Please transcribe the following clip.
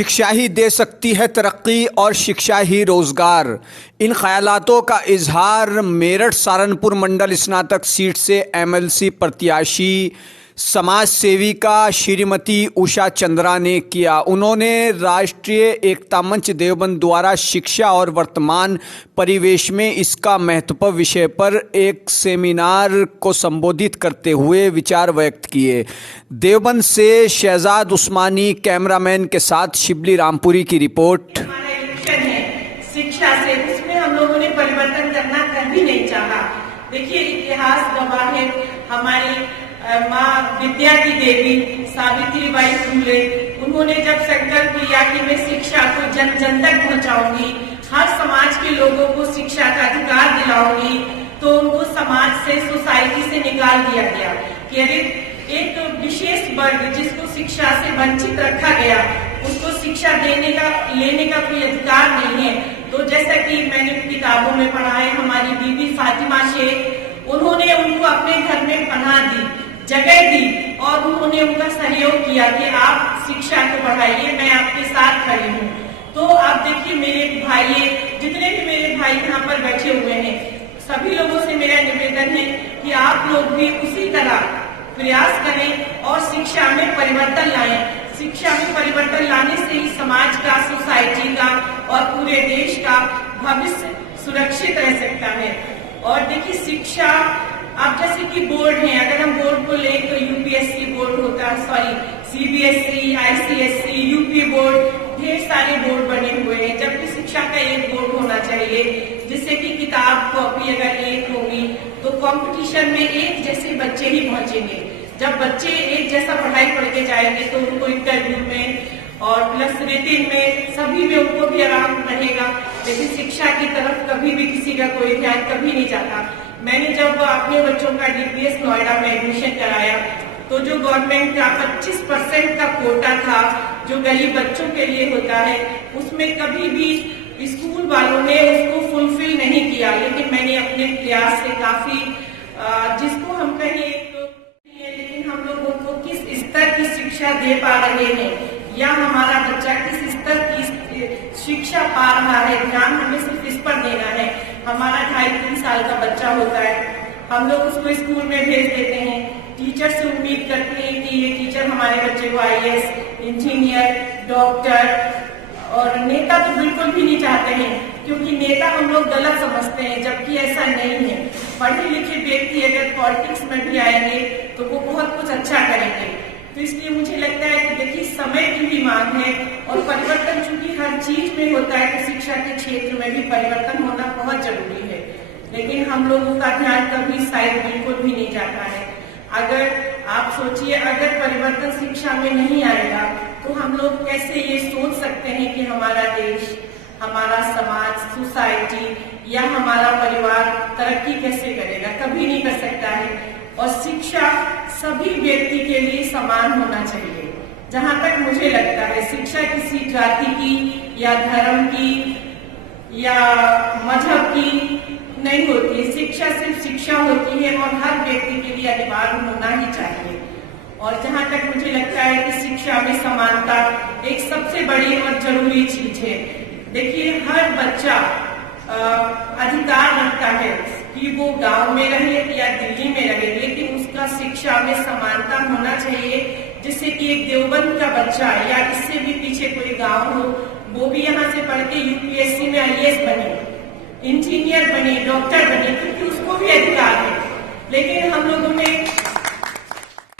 शिक्षा ही दे सकती है तरक्की और शिक्षा ही रोज़गार। इन ख्यालातों का इजहार मेरठ सहारनपुर मंडल स्नातक सीट से एमएलसी प्रत्याशी समाज सेविका श्रीमती उषा चंद्रा ने किया। उन्होंने राष्ट्रीय एकता मंच देवबंद द्वारा शिक्षा और वर्तमान परिवेश में इसका महत्व विषय पर एक सेमिनार को संबोधित करते हुए विचार व्यक्त किए। देवबंद से शहजाद उस्मानी कैमरामैन के साथ शिबली रामपुरी की रिपोर्ट। शिक्षा से उसमें हम लोगों ने परिवर्तन करना कभी नहीं चाहा। देखिए, इतिहास गवाह है। हमारी माँ विद्या की देवी सावित्रीबाई फुले, उन्होंने जब संकल्प लिया कि मैं शिक्षा को जन जन तक पहुँचाऊंगी, हर समाज के लोगों को शिक्षा का अधिकार दिलाऊंगी, तो उनको समाज से, सोसाइटी से निकाल दिया गया कि अरे एक विशेष वर्ग जिसको शिक्षा से वंचित रखा गया, उसको शिक्षा लेने का कोई अधिकार नहीं है। तो जैसा कि मैंने किताबों में पढ़ा है, हमारी बीबी फातिमा शेख, उन्होंने उनको अपने घर में पनाह दी, जगह दी और उन्होंने उनका सहयोग किया कि आप शिक्षा को बढ़ाइए, मैं आपके साथ खड़ी हूँ। तो आप देखिए मेरे भाई, जितने भी मेरे भाई यहाँ पर बैठे हुए हैं, सभी लोगों से मेरा निवेदन है कि आप लोग भी उसी तरह प्रयास करें और शिक्षा में परिवर्तन लाएं। शिक्षा में परिवर्तन लाने से ही समाज का, सोसाइटी का और पूरे देश का भविष्य सुरक्षित रह सकता है। और देखिए, शिक्षा अब जैसे कि बोर्ड है, अगर हम बोर्ड को लें तो यूपीएससी बोर्ड होता है, सीबीएसई, आईसीएसई, यूपी बोर्ड, ढेर सारे बोर्ड बने हुए हैं, जबकि शिक्षा का एक बोर्ड होना चाहिए, जिससे कि किताब कॉपी अगर एक होगी तो कंपटीशन में एक जैसे बच्चे ही पहुंचेंगे। जब बच्चे एक जैसा पढ़ाई पढ़ के जाएंगे तो उनको इंटरव्यू में और प्लस रिटिन में सभी में उनको भी आराम रहेगा। लेकिन शिक्षा की तरफ कभी भी किसी का कोई ध्यान कभी नहीं जाता। मैंने जब अपने बच्चों का डीपीएस नोएडा में एडमिशन कराया तो जो गवर्नमेंट का 25% का कोटा था जो गरीब बच्चों के लिए होता है, उसमें कभी भी स्कूल वालों ने उसको फुलफिल नहीं किया। लेकिन मैंने अपने प्रयास से काफी, जिसको हम कहें लेकिन हम लोगों को किस स्तर की शिक्षा दे पा रहे हैं या हमारा बच्चा किस स्तर की शिक्षा पा रहा है, ध्यान हमें सिर्फ इस पर देना है। हमारा 2.5-3 साल का बच्चा होता है, हम लोग उसको स्कूल में भेज देते हैं, टीचर से उम्मीद करते हैं कि ये टीचर हमारे बच्चे को आईएएस, इंजीनियर, डॉक्टर और नेता तो बिल्कुल भी नहीं चाहते हैं, क्योंकि नेता हम लोग गलत समझते हैं, जबकि ऐसा नहीं है। पढ़े लिखे व्यक्ति अगर पॉलिटिक्स में भी आएंगे तो वो बहुत कुछ अच्छा करेंगे। तो इसलिए मुझे लगता है कि देखिए, समय की भी मांग है और परिवर्तन चूंकि हर चीज में होता है, तो शिक्षा के क्षेत्र में भी परिवर्तन होना बहुत जरूरी है। लेकिन हम लोगों का ध्यान कभी शायद बिल्कुल भी नहीं जाता है। अगर आप सोचिए, अगर परिवर्तन शिक्षा में नहीं आएगा तो हम लोग कैसे ये सोच सकते हैं कि हमारा देश, हमारा समाज, सोसाइटी या हमारा परिवार तरक्की कैसे करेगा? कभी नहीं कर सकता है। और शिक्षा सभी व्यक्ति के लिए समान होना चाहिए। जहां तक मुझे लगता है, शिक्षा किसी जाति की या धर्म की या मजहब की नहीं होती। शिक्षा सिर्फ शिक्षा होती है और हर व्यक्ति के लिए अनिवार्य होना ही चाहिए। और जहां तक मुझे लगता है कि शिक्षा में समानता एक सबसे बड़ी और जरूरी चीज है। देखिए, हर बच्चा अधिकार रखता है कि वो गांव में रहे या दिल्ली में रहे, लेकिन उसका शिक्षा में समानता होना चाहिए, जिससे कि एक देवबंद का बच्चा या इससे भी पीछे कोई गांव हो, वो भी यहाँ से पढ़ के यूपीएससी में आईएएस बने, इंजीनियर बने, डॉक्टर बने, क्योंकि उसको भी अधिकार है। लेकिन हम लोगों में